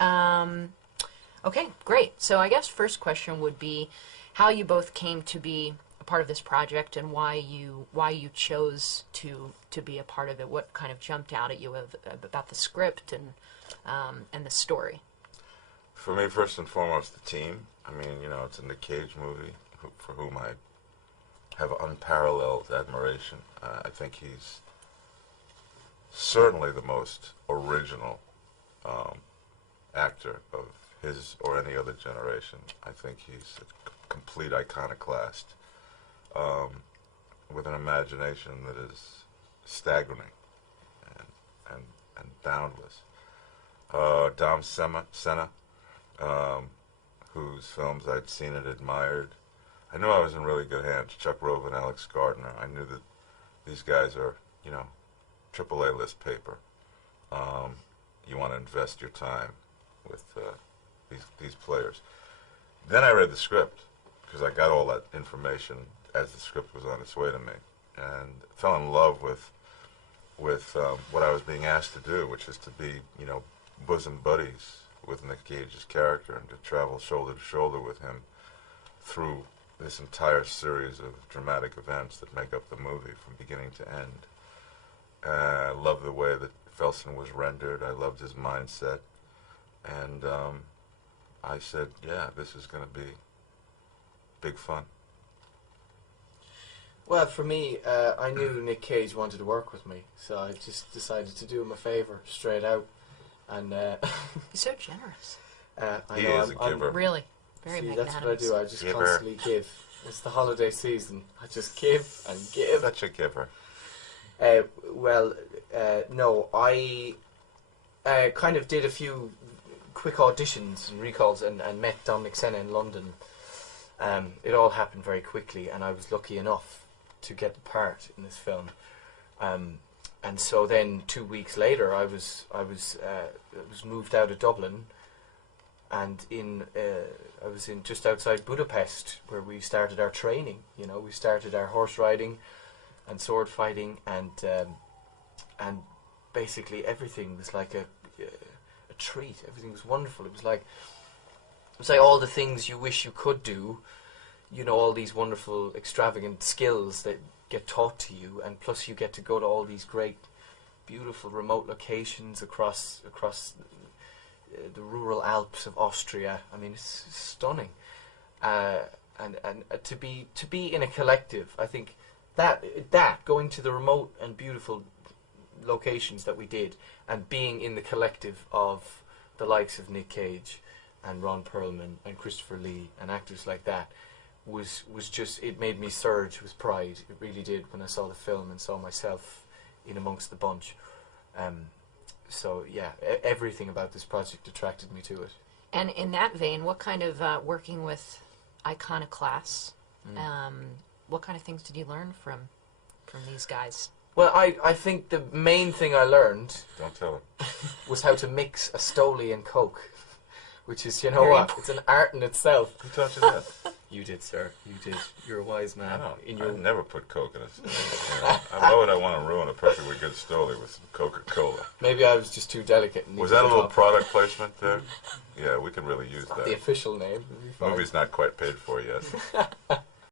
Okay, great. So I guess first question would be how you both came to be a part of this project and why you chose to be a part of it. What kind of jumped out at you about the script and the story? For me, first and foremost, the team. I mean, you know, it's a Nick Cage movie for whom I have unparalleled admiration. I think he's certainly the most original actor of his or any other generation. I think he's a complete iconoclast with an imagination that is staggering and boundless. Dom Senna, whose films I'd seen and admired. I knew I was in really good hands. Chuck Rove and Alex Gardner. I knew that these guys are, you know, AAA list paper. You want to invest your time with these players. Then I read the script because I got all that information as the script was on its way to me, and fell in love with what I was being asked to do, which is to be, you know, bosom buddies with Nick Cage's character and to travel shoulder to shoulder with him through this entire series of dramatic events that make up the movie from beginning to end. I love the way that Felsen was rendered. I loved his mindset. And I said, yeah, this is going to be big fun. Well, for me, I knew Nick Cage wanted to work with me, so I just decided to do him a favour straight out. And he's so generous. He is a giver. Really, very magnanimous. That's what I do. I just constantly give. It's the holiday season. I just give and give. Such a giver. No, I kind of did a few quick auditions and recalls and met Dominic Senna in London. It all happened very quickly, and I was lucky enough to get the part in this film. And so then 2 weeks later, I was moved out of Dublin, and I was in just outside Budapest, where we started our training. You know, we started our horse riding and sword fighting, and basically everything was like a treat. Everything was wonderful. It was like all the things you wish you could do. You know, all these wonderful, extravagant skills that get taught to you, and plus you get to go to all these great, beautiful, remote locations across the rural Alps of Austria. I mean, it's stunning. And to be in a collective, I think that going to the remote and beautiful locations that we did, and being in the collective of the likes of Nick Cage and Ron Perlman and Christopher Lee and actors like that was just, it made me surge with pride. It really did, when I saw the film and saw myself in amongst the bunch. So yeah, everything about this project attracted me to it. And in that vein, what kind of working with iconoclasts, what kind of things did you learn from these guys? Well, I think the main thing I learned, don't tell him, was how to mix a Stoli and Coke, which is, you know what, it's an art in itself. Who taught you that? You did, sir. You did. You're a wise man. I've never put Coke in it. Why would I want to ruin a perfectly good Stoli with some Coca-Cola? Maybe I was just too delicate. Was that a little product placement there? Yeah, we could really use that. The official name. Movie's not quite paid for yet.